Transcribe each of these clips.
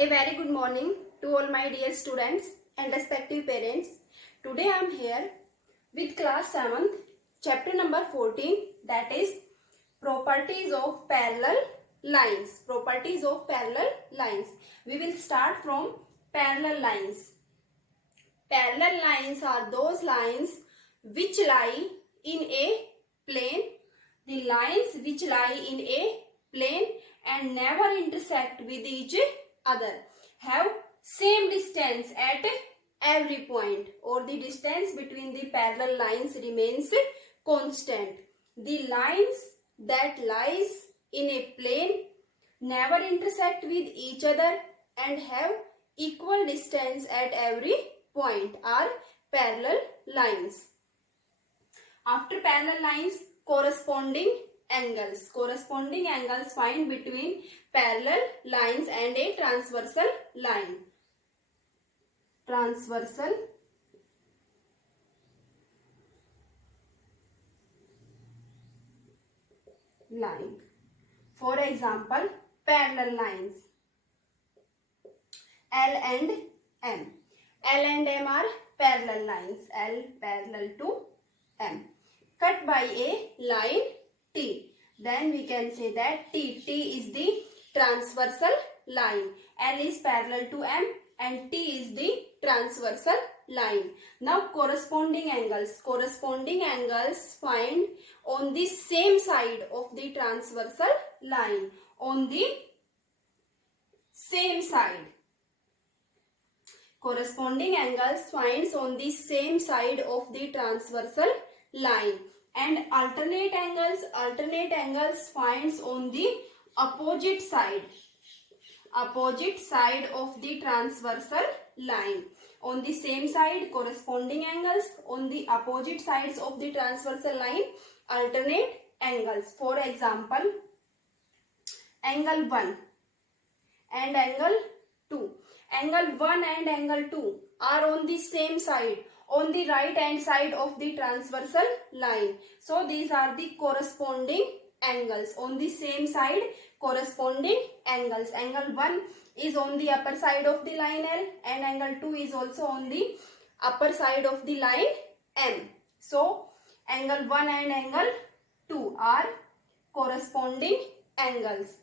A very good morning to all my dear students and respective parents. Today I am here with class 7th, chapter number 14, that is properties of parallel lines. Properties of parallel lines. We will start from parallel lines. Parallel lines are those lines which lie in a plane. The lines which lie in a plane and never intersect with each other have same distance at every point, or the distance between the parallel lines remains constant. The lines that lies in a plane never intersect with each other and have equal distance at every point are parallel lines. After parallel lines, corresponding angles. Corresponding angles find between parallel lines and a transversal line. Transversal line. For example, parallel lines L and M. L and M are parallel lines. L parallel to M. Cut by a line T. Then we can say that T is the transversal line. L is parallel to M and T is the transversal line. Now corresponding angles. Corresponding angles find on the same side of the transversal line. On the same side. Corresponding angles finds on the same side of the transversal line, and alternate angles finds on the opposite side of the transversal line. On the same side, corresponding angles. On the opposite sides of the transversal line, alternate angles. For example, angle 1 and angle 2. Angle 1 and angle 2 are on the same side, on the right hand side of the transversal line. So these are the corresponding angles. On the same side, corresponding angles. Angle 1 is on the upper side of the line L and angle 2 is also on the upper side of the line M. So angle 1 and angle 2 are corresponding angles.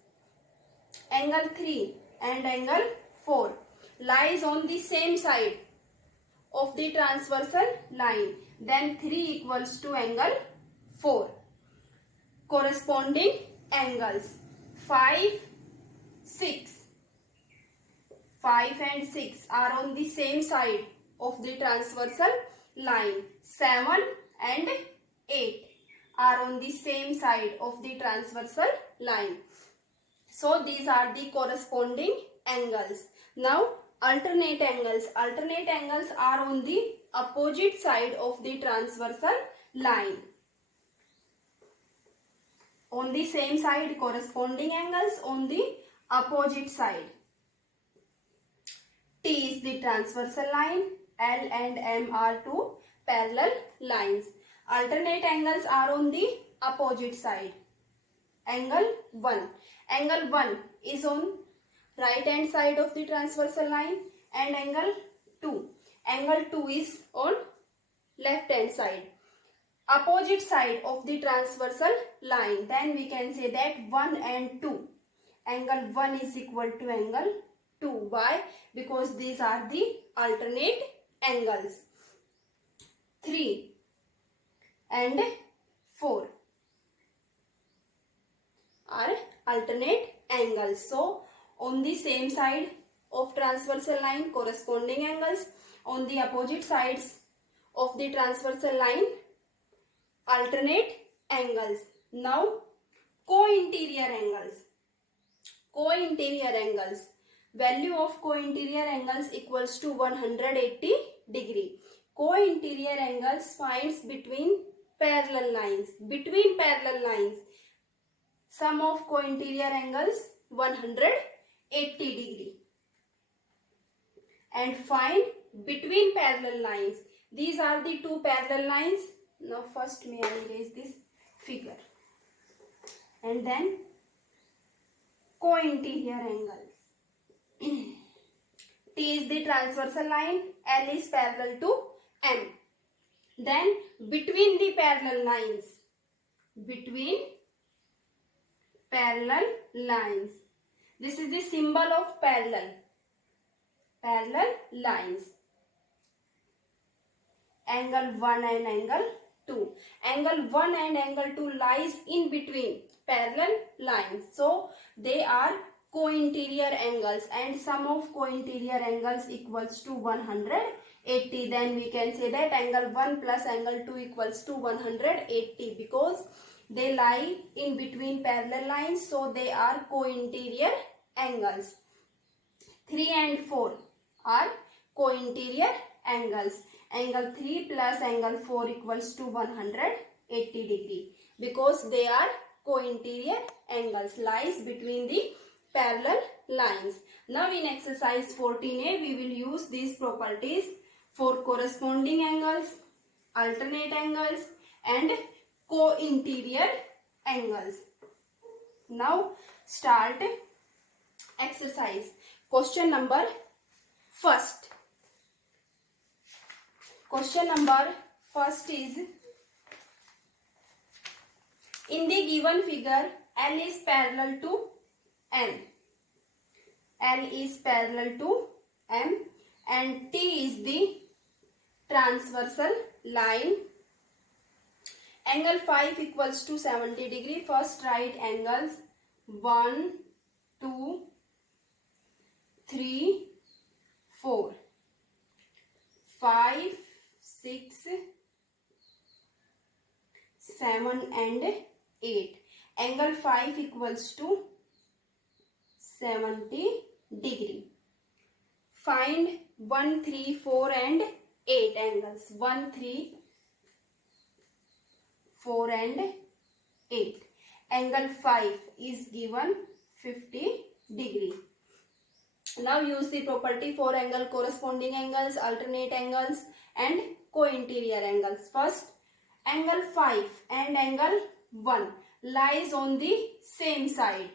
Angle 3 and angle 4 lies on the same side of the transversal line. Then 3 equals to angle 4. Corresponding angles 5, 6. 5 and 6 are on the same side of the transversal line. 7 and 8 are on the same side of the transversal line. So these are the corresponding angles. Now alternate angles. Alternate angles are on the opposite side of the transversal line. On the same side, corresponding angles. On the opposite side. T is the transversal line. L and M are two parallel lines. Alternate angles are on the opposite side. Angle 1. Angle 1 is on right hand side of the transversal line and angle 2. Angle 2 is on left hand side. Opposite side of the transversal line. Then we can say that 1 and 2. Angle 1 is equal to angle 2. Why? Because these are the alternate angles. 3 and 4 are alternate angles. So on the same side of transversal line, corresponding angles. On the opposite sides of the transversal line, alternate angles. Now co-interior angles. Co-interior angles. Value of co-interior angles equals to 180 degree. Co-interior angles finds between parallel lines. Between parallel lines, sum of co-interior angles 180 degree. And find between parallel lines. These are the two parallel lines. Now first may I erase this figure. And then co-interior angles. T is the transversal line, L is parallel to M. Then between the parallel lines, this is the symbol of parallel lines. Angle 1 and angle 2. Angle 1 and angle 2 lies in between parallel lines. So they are co-interior angles, and sum of co-interior angles equals to 180. Then we can say that angle 1 plus angle 2 equals to 180 because they lie in between parallel lines, so they are co-interior angles. 3 and 4 are co-interior angles. Angle 3 plus angle 4 equals to 180 degree because they are co-interior angles, lies between the parallel lines. Now in exercise 14a, we will use these properties for corresponding angles, alternate angles and co-interior angles. Now start exercise. Question number first. Question number first is, in the given figure, L is parallel to M. L is parallel to M and T is the transversal line. Angle 5 equals to 70 degree. First write angles 1, 2, 3, 4, 5, 6, 7 and 8. Angle 5 equals to 70 degree. Find 1, 3, 4 and 8 angles. 1, 3, 4 and 8. Angle 5 is given 50 degree. Now use the property for angle, corresponding angles, alternate angles and co-interior angles. First, angle 5 and angle 1 lies on the same side.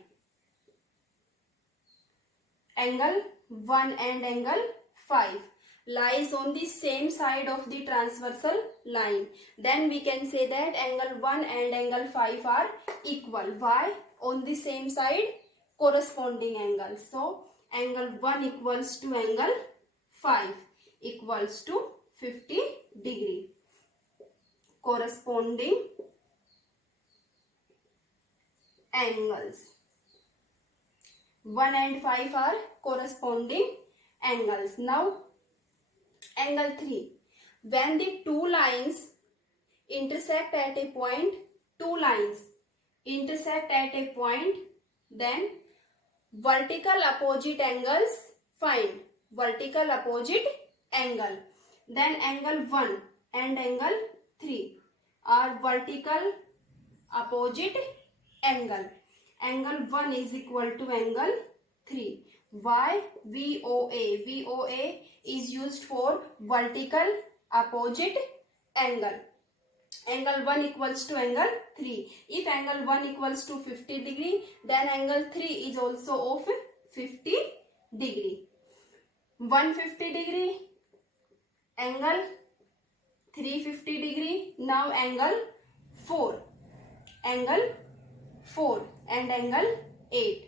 Angle 1 and angle 5 lies on the same side of the transversal line. Then we can say that angle 1 and angle 5 are equal. Why? On the same side, corresponding angles. So angle 1 equals to angle 5 equals to 50 degree. Corresponding angles. 1 and 5 are corresponding angles. Now angle 3. When the two lines intersect at a point, then vertical opposite angles find. Vertical opposite angle. Then angle 1 and angle 3 are vertical opposite angle. Angle 1 is equal to angle 3. Why? VOA. VOA is used for vertical opposite angle. Angle 1 equals to angle 3. If angle 1 equals to 50 degree, then angle 3 is also of 50 degree. 150 degree, angle 350 degree. Now angle 4. Angle 4 and angle 8.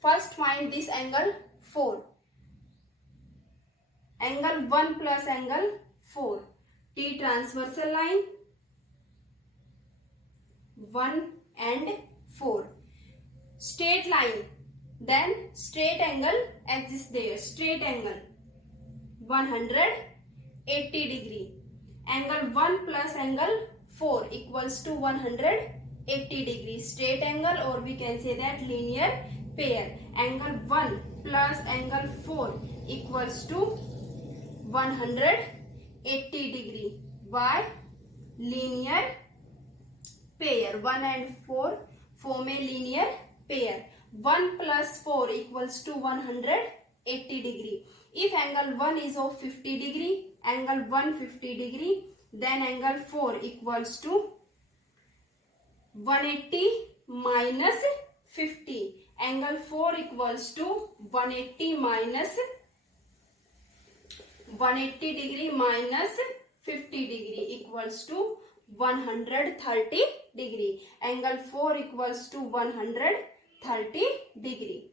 First find this angle 4. Angle 1 plus angle 4. T transversal line 1 and 4. Straight line. Then straight angle exists there. Straight angle 180 degree. Angle 1 plus angle 4 equals to 180 degree. Straight angle, or we can say that linear pair. Angle 1 plus angle 4 equals to 180 degree. Why? Linear pair. 1 and 4 form a linear pair. 1 plus 4 equals to 180 degree. If angle 1 is of 50 degree, angle 1 50 degree, then angle 4 equals to 180 minus 50. Angle 4 equals to 180 minus 180 degree minus 50 degree equals to 130 degree. Angle 4 equals to 130 degree.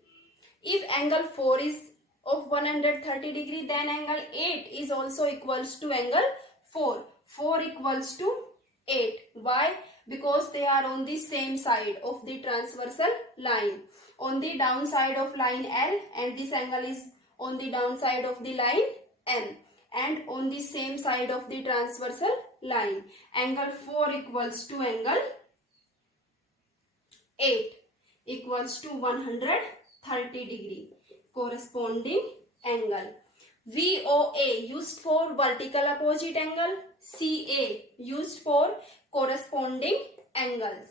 If angle 4 is of 130 degree, then angle 8 is also equals to angle 4. 4 equals to 8. Why? Because they are on the same side of the transversal line. On the downside of line L, and this angle is on the downside of the line M, and on the same side of the transversal line. Angle 4 equals to angle 8 equals to 130 degree. Corresponding angle. VOA used for vertical opposite angle. CA used for corresponding angles.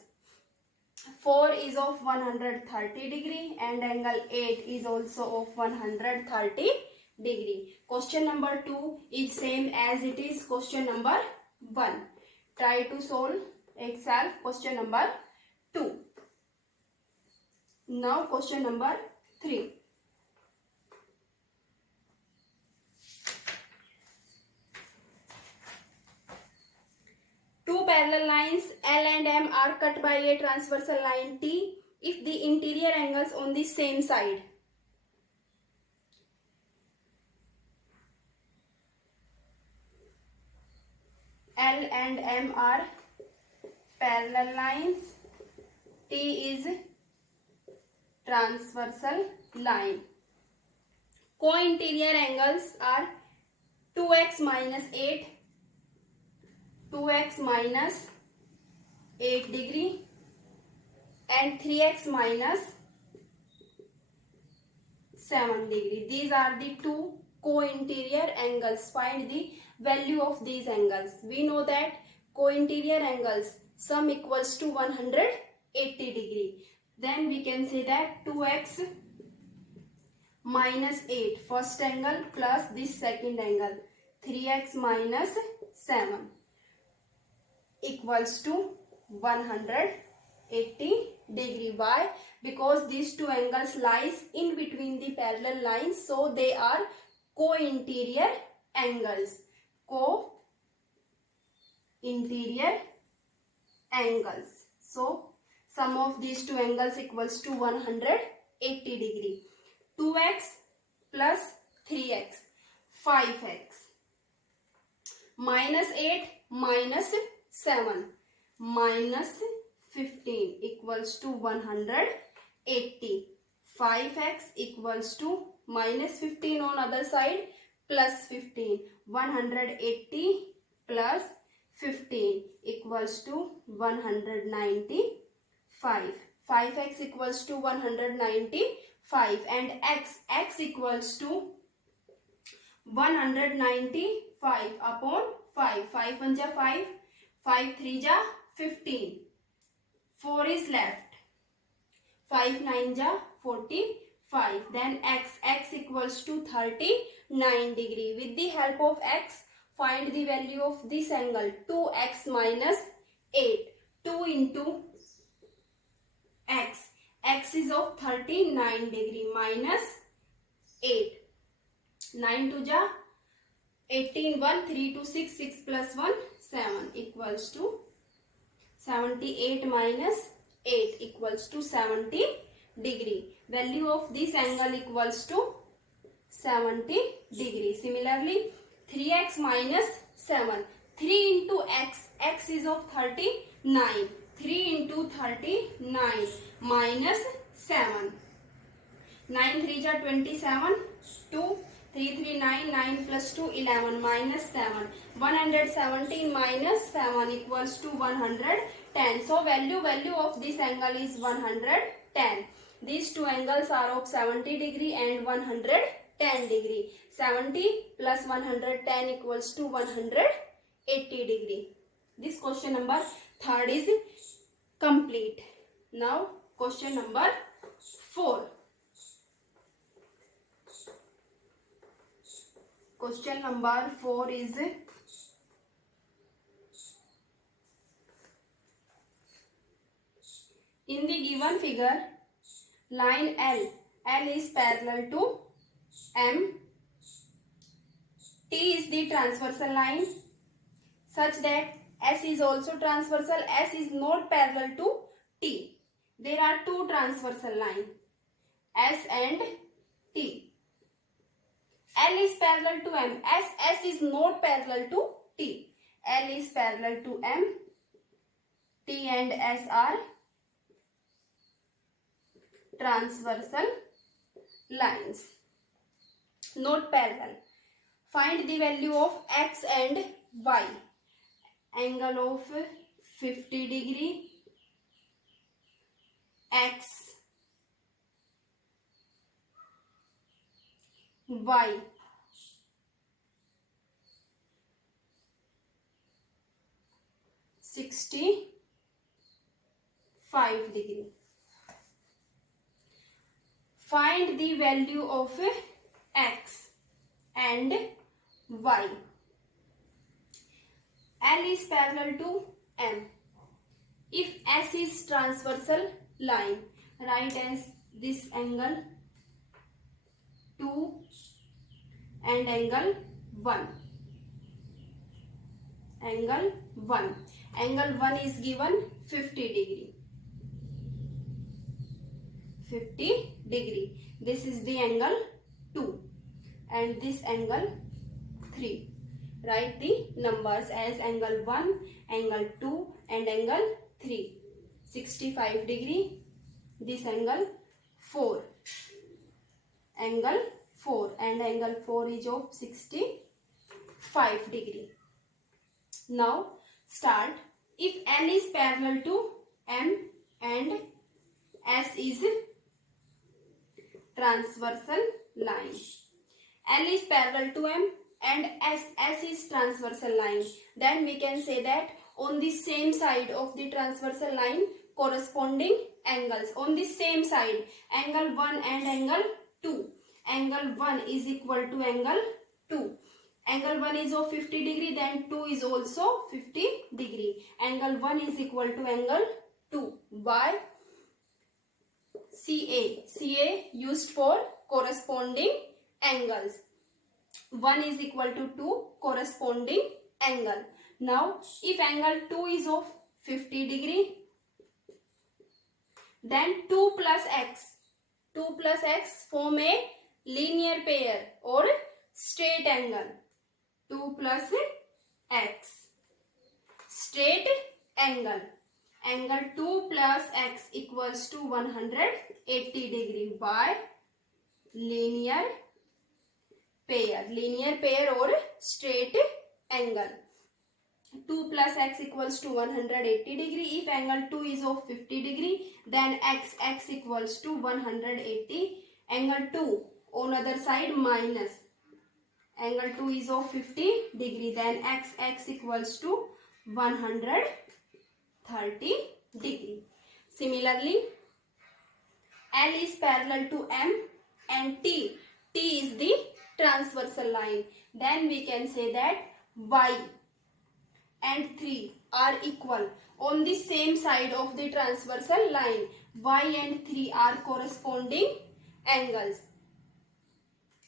4 is of 130 degree and angle 8 is also of 130 degree. Question number 2 is same as it is question number 1. Try to solve itself question number 2. Now question number 3. Two parallel lines L and M are cut by a transversal line T if the interior angles on the same side. L and M are parallel lines. T is transversal line. Co-interior angles are 2x minus 8, 2x minus 8 degree and 3x minus 7 degree. These are the two co-interior angles. Find the value of these angles. We know that co-interior angles sum equals to 180 degree. Then we can say that 2x minus 8 first angle plus this second angle 3x minus 7 equals to 180 degree. Why? Because these two angles lies in between the parallel lines, so they are co-interior angles. Co-interior angles. So sum of these two angles equals to 180 degree. 2x plus 3x, 5x, minus 8 minus 7, minus 15 equals to 180. 5x equals to minus 15 on other side plus 15. 180 plus 15 equals to 195. 5x equals to 195 and x equals to 195 upon 5. 5 1 ja 5, 5 3 ja 15. 4 is left. 5 9 ja 45. Then x equals to 39 degree. With the help of x, find the value of this angle. 2x minus 8. 2 into x. X is of 39 degree minus 8. 9 to ja 18, 1, 3 to 6, 6 plus 1, 7 equals to 78 minus 8 equals to 70 degree. Value of this angle equals to 70 degree. Similarly, 3x minus 7. 3 into x. X is of 39. 3 into 39 minus 7. 9 3 ja 27. 2 3 3 9. 9 plus 2 11 minus 7. 117 minus 7 equals to 110. So value of this angle is 110. These two angles are of 70 degree and 110 degree. 70 plus 110 equals to 180 degree. This question number 3 is complete. Now question number 4. Question number 4 is in the given figure, line L is parallel to M T is the transversal line such that S is also transversal. S is not parallel to T. There are two transversal lines, S and T. L is parallel to M. S is not parallel to T. L is parallel to M. T and S are transversal lines, not parallel. Find the value of X and Y. Angle of 50 degree, X, Y. $65 degree. Find the value of X and Y. L is parallel to M. If S is transversal line, write as this angle 2 and angle 1. Angle 1. Angle 1 is given 50 degree. 50 degree. This is the angle 2 and this angle 3. Write the numbers as angle 1, angle 2 and angle 3. 65 degree. This angle 4. Angle 4 and angle 4 is of 65 degree. Now start. If L is parallel to M and S is transversal line. L is parallel to M and S is transversal line. Then we can say that on the same side of the transversal line corresponding angles. On the same side, angle 1 and angle 2. Angle 1 is equal to angle 2. Angle 1 is of 50 degree, then 2 is also 50 degree. Angle 1 is equal to angle 2. Why? CA used for corresponding angles. 1 is equal to 2 corresponding angle. Now, if angle 2 is of 50 degree, then 2 plus x form a linear pair or straight angle. 2 plus x, straight angle. Angle 2 plus x equals to 180 degree by linear pair or straight angle. 2 plus x equals to 180 degree. If angle 2 is of 50 degree, then x equals to 180. Angle 2 on other side minus. Angle 2 is of 50 degree, then x equals to 130 degree. Similarly, L is parallel to M and T is the transversal line. Then we can say that Y and 3 are equal on the same side of the transversal line. Y and 3 are corresponding angles.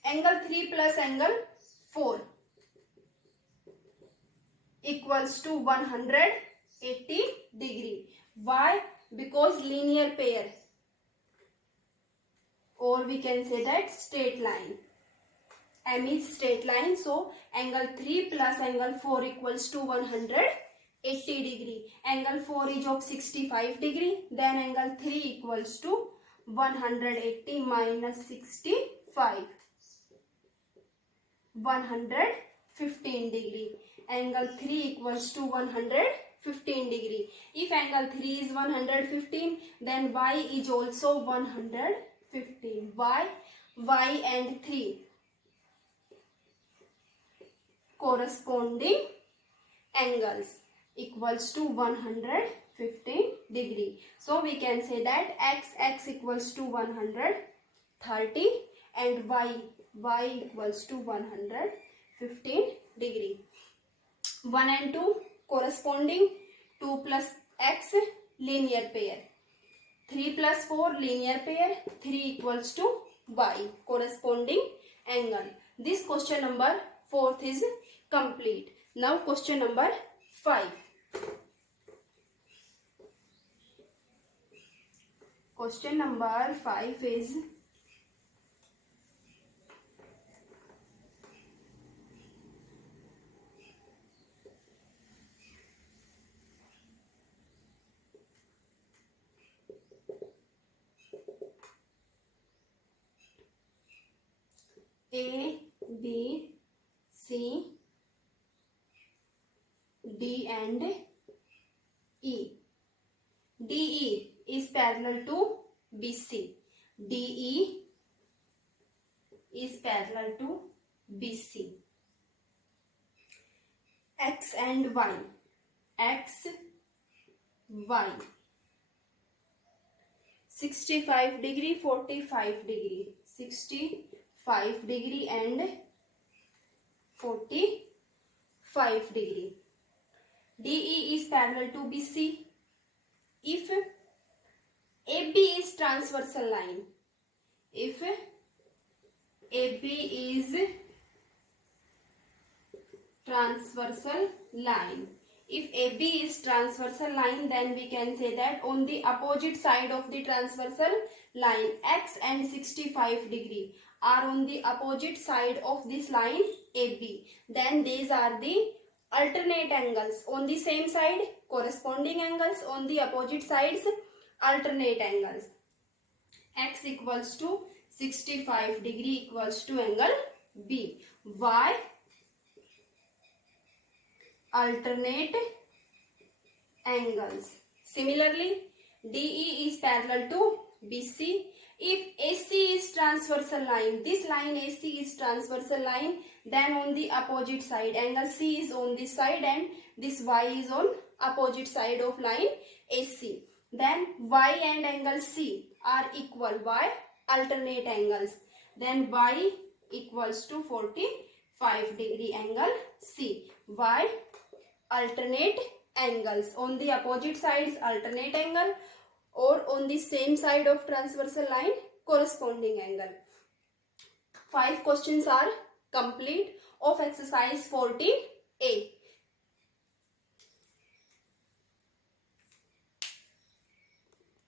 Angle 3 plus angle 4 equals to 180 degree. Why? Because linear pair, or we can say that straight line. M is straight line, so angle 3 plus angle 4 equals to 180 degree. Angle 4 is of 65 degree, then angle 3 equals to 180 minus 65. 115 degree. Angle 3 equals to 115 degree. If angle 3 is 115, then Y is also 115. Y and 3 corresponding angles equals to 115 degree. So we can say that x equals to 130 and y equals to 115 degree. 1 and 2 corresponding. 2 plus x linear pair. 3 plus 4 linear pair. 3 equals to y corresponding angle. This question number fourth is complete. Now question number 5. Question number 5 is A, B, C, D and E. DE is parallel to BC. DE is parallel to BC. X and Y. X, Y. 65 degree, 45 degree. 65 degree and 45 degree. DE is parallel to BC. If AB is transversal line, if AB is transversal line, if AB is transversal line, then we can say that on the opposite side of the transversal line, X and 65 degree are on the opposite side of this line AB. Then these are the alternate angles. On the same side, corresponding angles. On the opposite sides, alternate angles. X equals to 65 degree equals to angle B. Y, alternate angles. Similarly, DE is parallel to BC. If AC is transversal line, this line AC is transversal line, then on the opposite side, angle C is on this side and this Y is on opposite side of line AC. Then Y and angle C are equal. Y, alternate angles. Then Y equals to 45 degree angle C. Y, alternate angles. On the opposite sides, alternate angle, or on the same side of transversal line, corresponding angle. 5 questions are complete of exercise 14A.